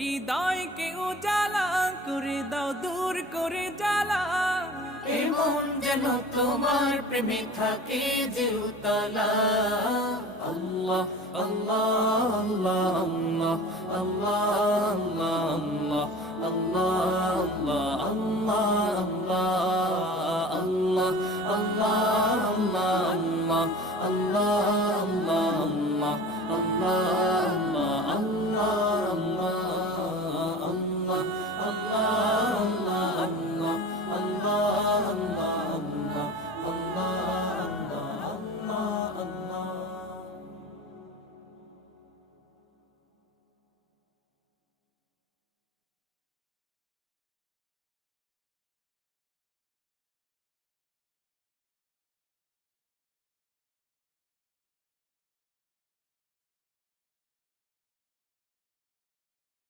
হৃদয়কে উজালা করে দাও, দূর করে জ্বালা। এমন যেন তোমার প্রেমে থাকে যে উতলা। আল্লাহ আল্লাহ আল্লাহ আল্লাহ আল্লাহ